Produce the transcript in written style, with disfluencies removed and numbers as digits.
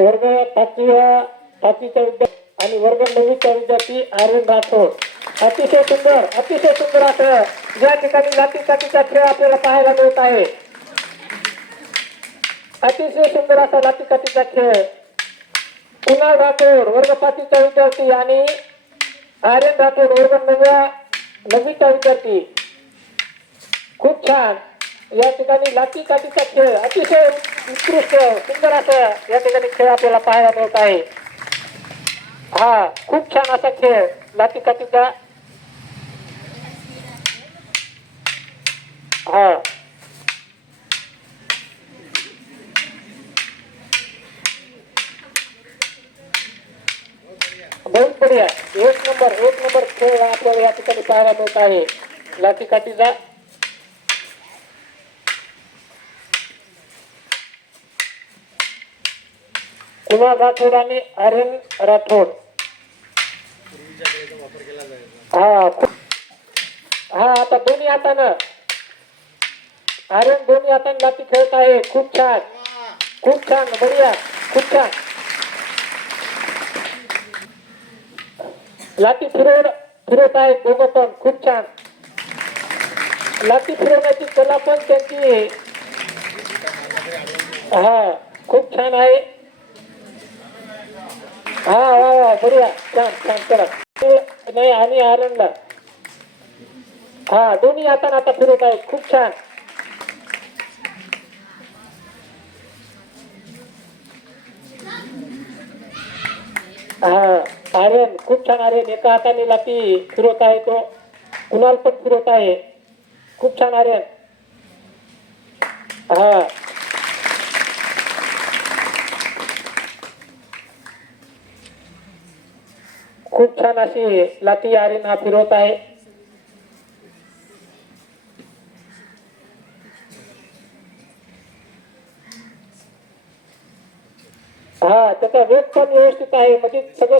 वर्ग पाचवीचा विद्यार्थी आणि वर्ग 9वीचा विद्यार्थी आर्यन राठोड. अतिशय सुंदर असं या ठिकाणी लाठीकाठीचा खेळ आपल्याला पाहायला मिळत आहे. अतिशय सुंदर असा लाठीकाठीचा खेळ. कुणाल राठोड वर्ग 5चा विद्यार्थी आणि आर्यन राठोड वर्ग 9वीचा विद्यार्थी. खूप छान या ठिकाणी लाठीकाठीचा खेळ अतिशय उत्कृष्ट सुंदर असा या ठिकाणी खेळ आपल्याला पाहायला मिळत आहे. हा खूप छान असा खेळ लाठीकाठीचा. हा बहुत बढिया. एक नंबर खेळ आपल्याला या ठिकाणी पाहायला मिळत आहे लाठीकाठीचा. कुणाल राठोड आणि आर्यन राठोड. हा आता दोन्ही हातानं आर्यन दोन्ही हातानं लाठी खेळत आहे. खूप छान बढिया. खूप छान लाठी फिरवत आहे दोघं पण. खूप छान लाठी फिरवण्याची कला पण त्यांची हा खूप छान आहे. हा वा बढिया छान चला. नाही आणि आर्यनला हा दोन्ही हातानं आता फिरवत आहे. खूप छान. हा आर्यन खूप छान. आर्यन एका हाताने लाठी फिरवत आहे तो. कुणाल पण फिरवत आहे. खूप छान आर्यन. हा खूप छान अशी लाठी आर्यन हा फिरवत आहे. हा त्याचा वेग पण व्यवस्थित आहे म्हणजे सगळं